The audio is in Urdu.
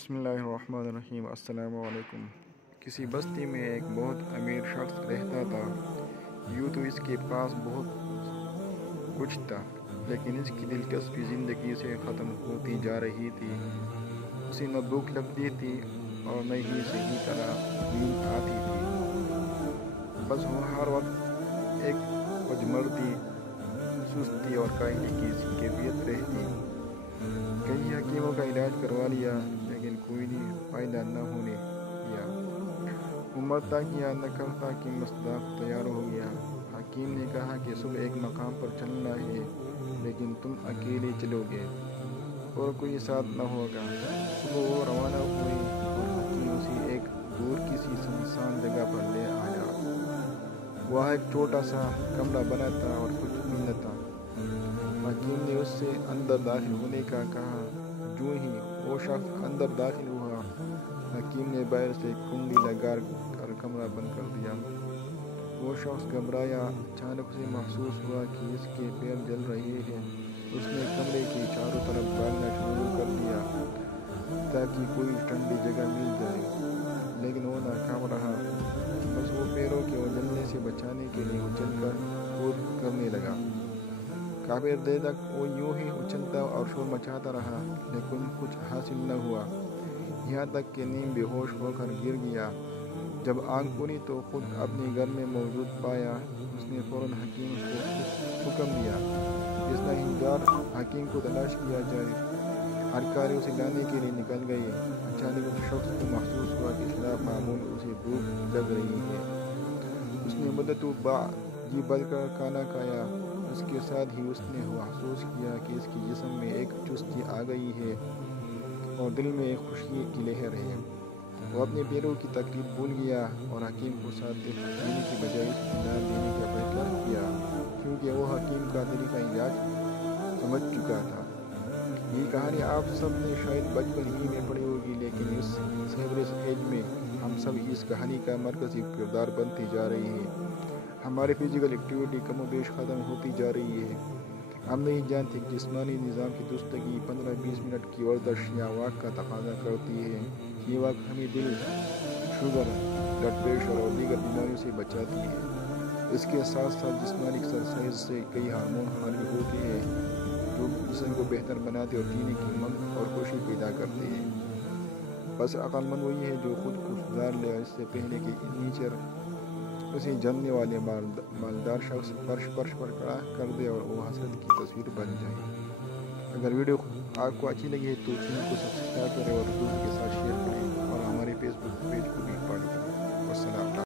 بسم اللہ الرحمن الرحیم۔ السلام علیکم۔ کسی بستی میں ایک بہت امیر شخص رہتا تھا۔ یوں تو اس کے پاس بہت کچھ تھا، لیکن اس کی دلچسپی زندگی سے ختم ہوتی جا رہی تھی۔ اسے نہ بھوک لگتی تھی اور نہ ہی صحیح طرح نیند آتی تھی۔ بس وہ ہر وقت ایک پجمردی، سستی اور کاہلی کی کیفیت رہتی۔ کئی حکیموں کا علاج کروا لیا، لیکن کوئی فائدہ نہ ہونے دیا۔ وہ مرتا گیا، نہ کرتا کہ مصداق تیار ہو گیا۔ حکیم نے کہا کہ صبح ایک مقام پر چلنا ہے، لیکن تم اکیلے چلو گے اور کوئی ساتھ نہ ہوگا۔ صبح وہ روانہ ہوئے اور حکیم اسے ایک دور کسی سنسان جگہ پر لے آیا۔ وہاں ایک چھوٹا سا کمرہ بنا تھا اور کچھ بھی نہ تھا۔ حکیم نے اس سے اندر داخل ہونے کا کہا۔ جو ہی وہ شخص اندر داخل ہوا، حکیم نے باہر سے کنڈی لگا کر کمرہ بند کر دیا۔ وہ شخص گھبرایا۔ اچانک اسے محسوس ہوا کہ اس کے پیر جل رہے ہیں۔ اس نے کمرے کے چاروں طرف بھاگنا شروع کر دیا تاکہ کوئی ٹھنڈی جگہ مل جائے، لیکن وہ ناکام رہا۔ بس وہ پیروں کے جلنے سے بچانے کے لیے اچھل کر کود کرنے لگا۔ کافی دیر تک وہ یوں ہی اچھلتا اور شور مچاتا رہا، لیکن کچھ حاصل نہ ہوا، یہاں تک کہ نیم بے ہوش ہو کر گر گیا۔ جب آنکھ کھلی تو خود اپنے گھر میں موجود پایا۔ اس نے فوراً حکیم کو حکم دیا کہ اصلاح حکیم کو تلاش کیا جائے۔ ہر کاری اسے لانے کے لیے نکل گئے۔ اچانک اس شخص کو محسوس ہوا کہ خلاف معمول اسے بھوک لگ رہی ہے۔ اس نے مدتوں بعد جی بھر کر کھانا کھایا۔ اس کے ساتھ ہی اس نے محسوس کیا کہ اس کے جسم میں ایک چستی آ گئی ہے اور دل میں ایک خوشی کی لہر ہے۔ وہ اپنے پیروں کی تکلیف بھول گیا اور حکیم کو ساتھ دینے کی بجائے اس کو جان دینے کا فیصلہ کیا، کیونکہ وہ حکیم کا طریقہ علاج سمجھ چکا تھا۔ یہ کہانی آپ سب نے شاید بچپن ہی میں پڑھی ہوگی، لیکن اس سیورس ایج میں ہم سب اس کہانی کا مرکزی کردار بنتے جا رہے ہیں۔ ہماری فزیکل ایکٹیویٹی کم و بیش ختم ہوتی جا رہی ہے۔ ہم نہیں جانتے کہ جسمانی نظام کی درستگی 15-20 منٹ کی ورزش یا واک کا تقاضا کرتی ہے۔ یہ واک ہمیں دل، شوگر، بلڈ پریشر اور دیگر بیماریوں سے بچاتی ہے۔ اس کے ساتھ ساتھ جسمانی ایکسرسائز سے کئی ہارمون خارج ہوتے ہیں جو جسم کو بہتر بناتے اور جینے کی امنگ اور خوشی پیدا کرتے ہیں۔ بس عقل مند وہی ہے جو خود کو سدھار لے، اس سے پہلے کہ نیچر اسے جلنے والے مالدار شخص فرش پر کھڑا کر دے اور وہ حسرت کی تصویر بن جائے۔ اگر ویڈیو آپ کو اچھی لگی ہے تو چینل کو سبسکرائب کریں اور دوستوں کے ساتھ شیئر کریں۔